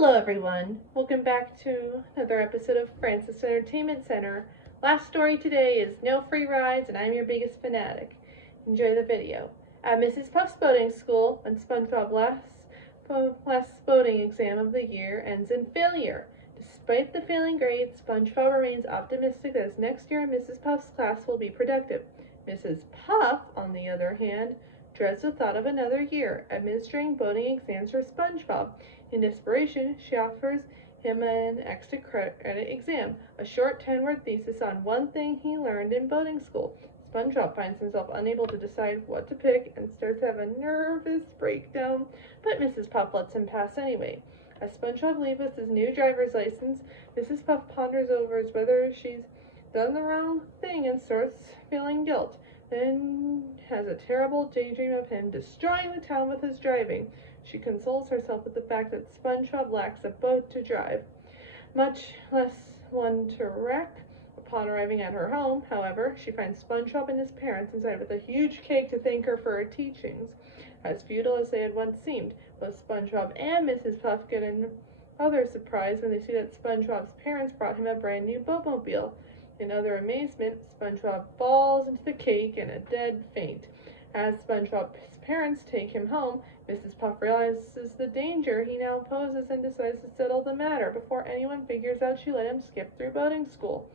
Hello everyone, welcome back to another episode of Francis Entertainment Center. Last story today is No Free Rides and I'm your biggest fanatic. Enjoy the video. At Mrs. Puff's boating school, when SpongeBob's last boating exam of the year ends in failure. Despite the failing grades, SpongeBob remains optimistic that his next year in Mrs. Puff's class will be productive. Mrs. Puff, on the other hand, dreads the thought of another year administering boating exams for SpongeBob. In desperation, she offers him an extra credit exam, a short 10-word thesis on one thing he learned in boating school. SpongeBob finds himself unable to decide what to pick and starts to have a nervous breakdown, but Mrs. Puff lets him pass anyway. As SpongeBob leaves with his new driver's license, Mrs. Puff ponders over whether she's done the wrong thing and starts feeling guilt. Then has a terrible daydream of him destroying the town with his driving. She consoles herself with the fact that SpongeBob lacks a boat to drive, much less one to wreck. Upon arriving at her home, however, she finds SpongeBob and his parents inside with a huge cake to thank her for her teachings. As futile as they had once seemed, both SpongeBob and Mrs. Puff get another surprise when they see that SpongeBob's parents brought him a brand new boatmobile. In other amazement, SpongeBob falls into the cake in a dead faint. As SpongeBob's parents take him home, Mrs. Puff realizes the danger he now poses and decides to settle the matter before anyone figures out she let him skip through boating school.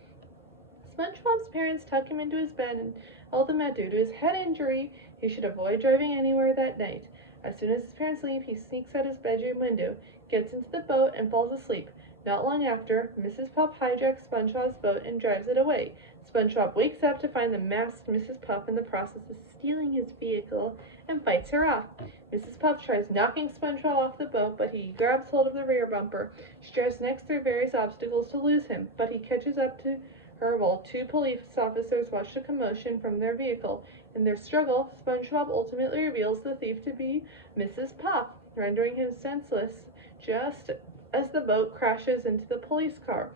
SpongeBob's parents tuck him into his bed and tell him that due to his head injury, he should avoid driving anywhere that night. As soon as his parents leave, he sneaks out his bedroom window, gets into the boat, and falls asleep. Not long after, Mrs. Puff hijacks SpongeBob's boat and drives it away. SpongeBob wakes up to find the masked Mrs. Puff in the process of stealing his vehicle and fights her off. Mrs. Puff tries knocking SpongeBob off the boat, but he grabs hold of the rear bumper. She drives next through various obstacles to lose him, but he catches up to her while two police officers watch the commotion from their vehicle. In their struggle, SpongeBob ultimately reveals the thief to be Mrs. Puff, rendering him senseless just as the boat crashes into the police car.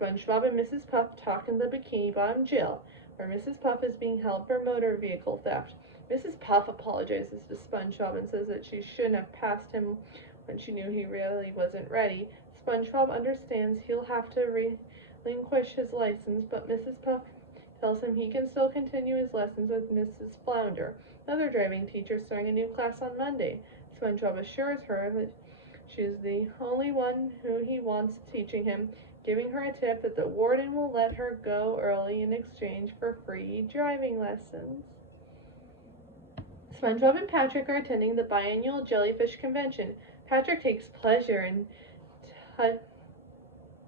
SpongeBob and Mrs. Puff talk in the Bikini Bottom jail, where Mrs. Puff is being held for motor vehicle theft. Mrs. Puff apologizes to SpongeBob and says that she shouldn't have passed him when she knew he really wasn't ready. SpongeBob understands he'll have to relinquish his license, but Mrs. Puff tells him he can still continue his lessons with Mrs. Flounder, another driving teacher starting a new class on Monday. SpongeBob assures her that she is the only one who he wants teaching him, giving her a tip that the warden will let her go early in exchange for free driving lessons. SpongeBob and Patrick are attending the biannual jellyfish convention. Patrick takes pleasure in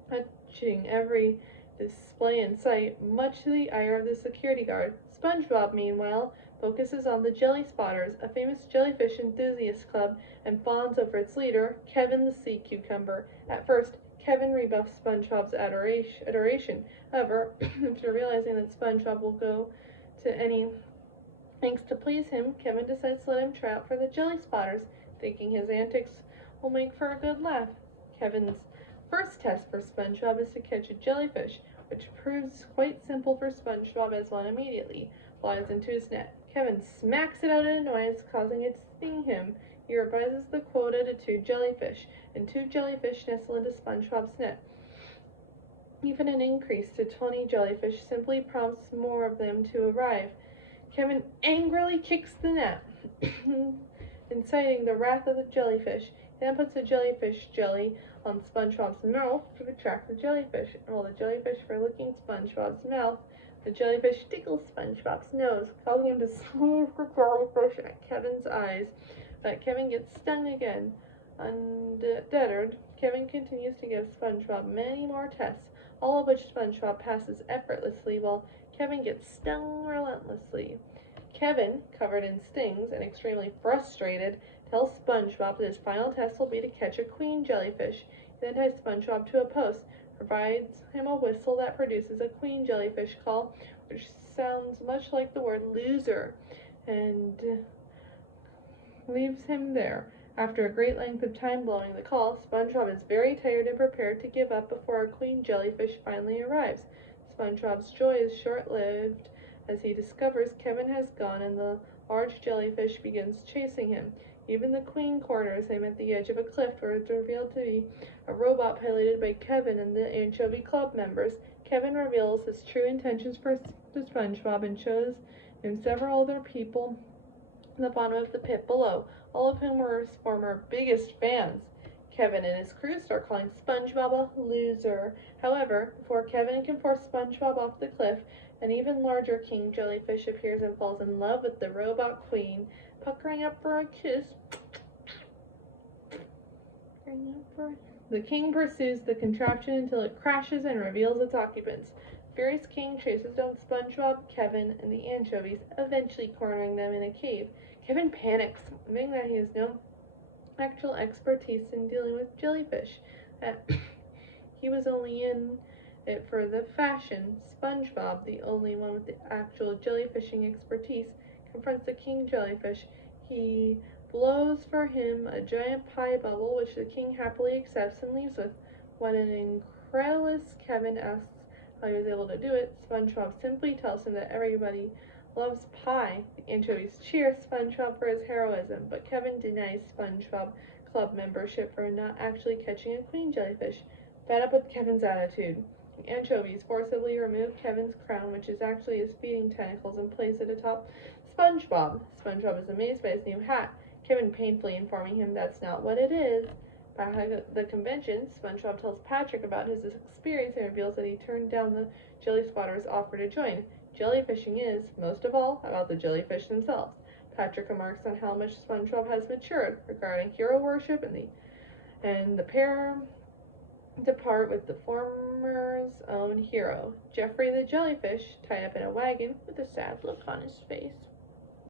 touching every display in sight, much to the ire of the security guard. SpongeBob, meanwhile, focuses on the Jelly Spotters, a famous jellyfish enthusiast club, and fawns over its leader, Kevin the Sea Cucumber. At first, Kevin rebuffs SpongeBob's adoration. However, after realizing that SpongeBob will go to any lengths to please him, Kevin decides to let him try out for the Jelly Spotters, thinking his antics will make for a good laugh. Kevin's first test for SpongeBob is to catch a jellyfish, which proves quite simple for SpongeBob as one immediately flies into his net. Kevin smacks it out of noise, causing it to sting him. He revises the quota to 2 jellyfish, and 2 jellyfish nestle into SpongeBob's net. Even an increase to 20 jellyfish simply prompts more of them to arrive. Kevin angrily kicks the net, inciting the wrath of the jellyfish. He then puts the jellyfish jelly on SpongeBob's mouth to attract the jellyfish, and while the jellyfish were licking SpongeBob's mouth, the jellyfish tickles SpongeBob's nose, causing him to squeeze the jellyfish at Kevin's eyes. But Kevin gets stung again. Undeterred, Kevin continues to give SpongeBob many more tests, all of which SpongeBob passes effortlessly, while Kevin gets stung relentlessly. Kevin, covered in stings and extremely frustrated, tells SpongeBob that his final test will be to catch a queen jellyfish. He then ties SpongeBob to a post, provides him a whistle that produces a queen jellyfish call, which sounds much like the word loser, and leaves him there. After a great length of time blowing the call, SpongeBob is very tired and prepared to give up before a queen jellyfish finally arrives. SpongeBob's joy is short-lived as he discovers Kevin has gone and the large jellyfish begins chasing him. Even the Queen corners him at the edge of a cliff where it's revealed to be a robot piloted by Kevin and the Anchovy Club members. Kevin reveals his true intentions to SpongeBob and shows him several other people in the bottom of the pit below, all of whom were his former biggest fans. Kevin and his crew start calling SpongeBob a loser. However, before Kevin can force SpongeBob off the cliff, an even larger king jellyfish appears and falls in love with the robot queen, puckering up for a kiss. The king pursues the contraption until it crashes and reveals its occupants. Furious King chases down SpongeBob, Kevin, and the anchovies, eventually cornering them in a cave. Kevin panics, admitting that he has no actual expertise in dealing with jellyfish. He was only in it for the fashion. SpongeBob, the only one with the actual jellyfishing expertise, confronts the king jellyfish. He blows for him a giant pie bubble, which the king happily accepts and leaves with. When an incredulous Kevin asks how he was able to do it, SpongeBob simply tells him that everybody loves pie. The anchovies cheer SpongeBob for his heroism, but Kevin denies SpongeBob club membership for not actually catching a queen jellyfish. Fed up with Kevin's attitude, the anchovies forcibly remove Kevin's crown, which is actually his feeding tentacles, and place it atop SpongeBob. SpongeBob is amazed by his new hat, Kevin painfully informing him that's not what it is. Back at the convention, SpongeBob tells Patrick about his experience and reveals that he turned down the Jelly Squatter's offer to join. Jellyfishing is, most of all, about the jellyfish themselves. Patrick remarks on how much SpongeBob has matured regarding hero worship, and the pair depart with the former's own hero, Jeffrey the jellyfish, tied up in a wagon with a sad look on his face.